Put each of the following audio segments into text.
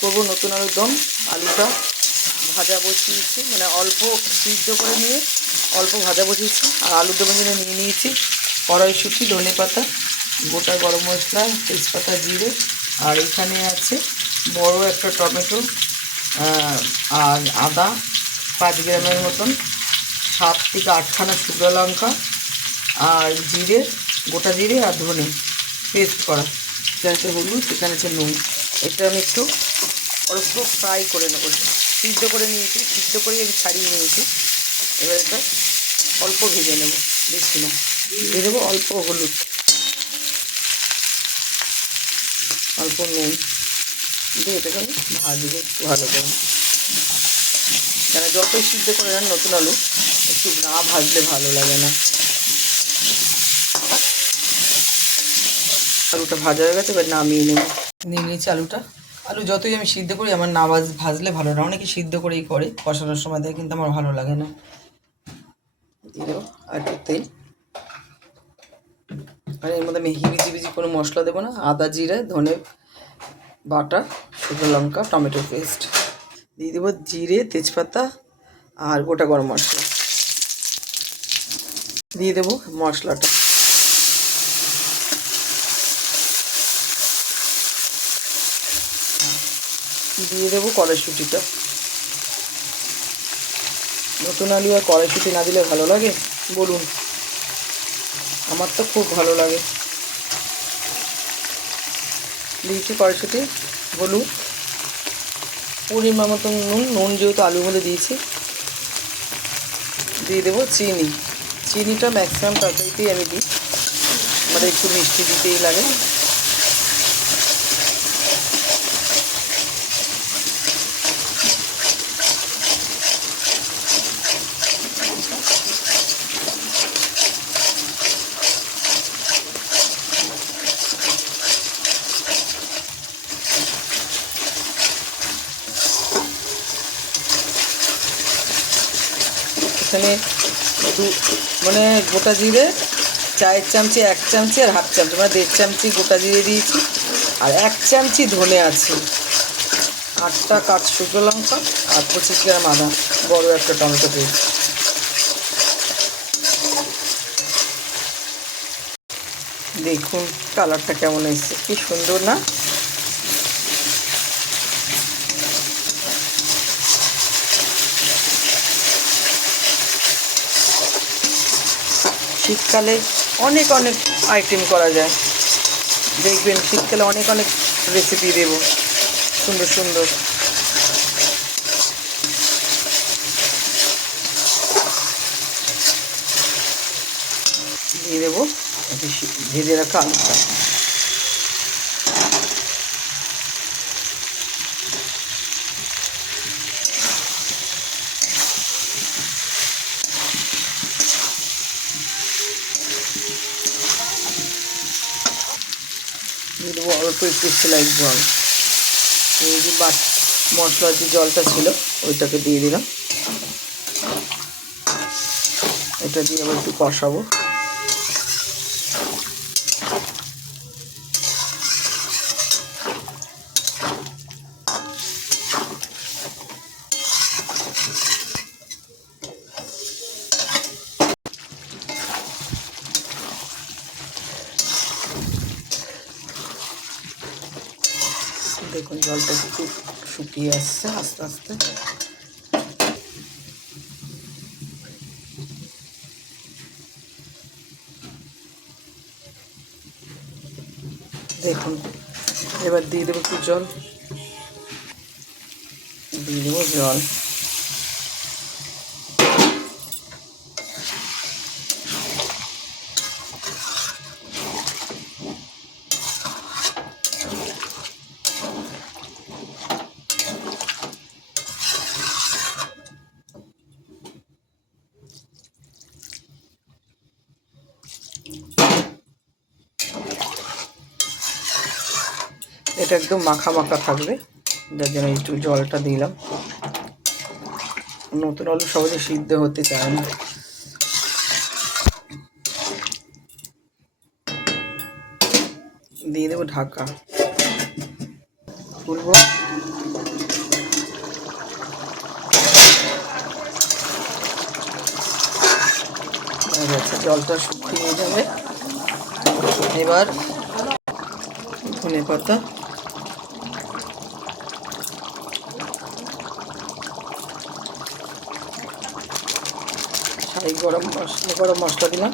করবো নতুন আলুর দম। আলুটা ভাজা বসিয়েছি, মানে অল্প সিদ্ধ করে নিয়ে অল্প ভাজা বসিয়েছি। আর আলুর দমের জন্য নিয়ে নিয়েছি কড়াইশুঁটি, ধনেপাতা, গোটা গরম মশলা, তেজপাতা, জিরে। আর এখানে আছে বড় একটা টমেটো, আর আদা 5 গ্রামের মতন, 7 থেকে 8খানা শুকনো লঙ্কা, আর জিরে, গোটা জিরে আর ধনে পেস্ট করা। এখানে আছে হলুদ, এখানে আছে নুন। এটা আমি একটু অল্প ফ্রাই করে নেবো, সিদ্ধ করে নিয়েছি, সিদ্ধ করে আমি ছাড়িয়ে নিয়েছি। এবার এটা অল্প ভেজে নেব, বেশি না। দিয়ে দেবো অল্প হলুদ, অল্প নুন দিয়ে এটাকে আমি ভাজবো একটু ভালো করে। কেন যতই সিদ্ধ করে নেন নতুন আলু, একটু না ভাজলে ভালো লাগে না। আলুটা ভাজা হয়ে গেছে, এবার নামিয়ে নেব। নিয়ে নিয়েছি আলুটা। আলু যতই আমি সিদ্ধ করি আমার না ভাজলে ভালো না। অনেকে সিদ্ধ করেই করে কষানোর সময় দেয়, কিন্তু আমার ভালো লাগে না। দিয়ে দেবো আর একটু তেল। আর এর মধ্যে আমি হিবিজিবিজি কোনো মশলা দেবো না। আদা, জিরে, ধনে বাটা, শুকনো লঙ্কা, টমেটো পেস্ট দিয়ে দেবো, জিরে, তেজপাতা আর গোটা গরম মশলা দিয়ে দেবো। মশলাটা দিয়ে দেবো কড়াইশুঁটিটা। নতুন আলু আর কড়াইশুঁটি না দিলে ভালো লাগে বলুন? আমার তো খুব ভালো লাগে। দিয়েছি কড়াইশুঁটি, হলুদ, পরিমাণ মতন নুন যেহেতু আলুর মধ্যে দিয়েছি। দিয়ে দেবো চিনি। চিনিটা ম্যাক্সিমাম তরকারিতেই আমি দিই, আমাদের একটু মিষ্টি দিতেই লাগে। এখানে মানে গোটা জিরে 4 চামচি, 1 চামচি আর হাফ চামচি, মানে 1.5 চামচি গোটা জিরে দিয়েছি। আর 1 চামচি ধনে আছে, 8টা কাঁচ শুকনো লঙ্কা আর 25 গ্রাম আদা, বড় একটা টমেটো পেস্ট। দেখুন কালারটা কেমন এসছে, কি সুন্দর না? শীতকালে অনেক অনেক আইটেম করা যায়, দেখবেন শীতকালে অনেক অনেক রেসিপি দেবো সুন্দর সুন্দর। দিয়ে দেবো ভেজে রাখা আলুটা। দিয়ে দেবো অল্প একটু সেলাই জল। এই যে মশলার যে জলটা ছিল ওইটাকে দিয়ে দিলাম। এটা দিয়ে আবার একটু কষাবো। দেখুন জলটা একটু শুকিয়ে আসছে আস্তে আস্তে। দেখুন এবার দিয়ে দেবো একটু জল, দিয়ে দেবো জল। এটা একদম মাখা মাখা থাকবে, যার জন্য একটু জলটা দিলাম। নতুন আলু সহজে সিদ্ধ হতে চায় না। দিয়ে দেবো ঢাকা, খুলবো, জলটা শুকিয়ে যাবে। এবার ধনে পাতা, ছাই গরম মশলা দিলাম।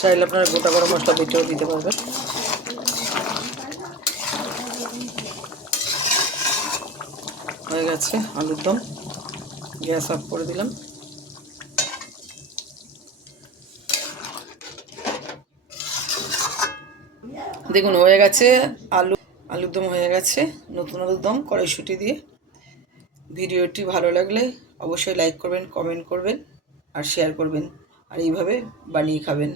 চাইলে আপনারা গোটা গরম মশলা বেটেও দিতে পারবেন। হয়ে গেছে আলুর দম, গ্যাস অফ করে দিলাম। দেখুন হয়ে গেছে আলুর দম হয়ে গেছে, নতুন আলুর দম কড়াইশুঁটি দিয়ে। ভিডিওটি ভালো লাগলে অবশ্যই লাইক করবেন, কমেন্ট করবেন আর শেয়ার করবেন, আর এইভাবে বানিয়ে খাবেন।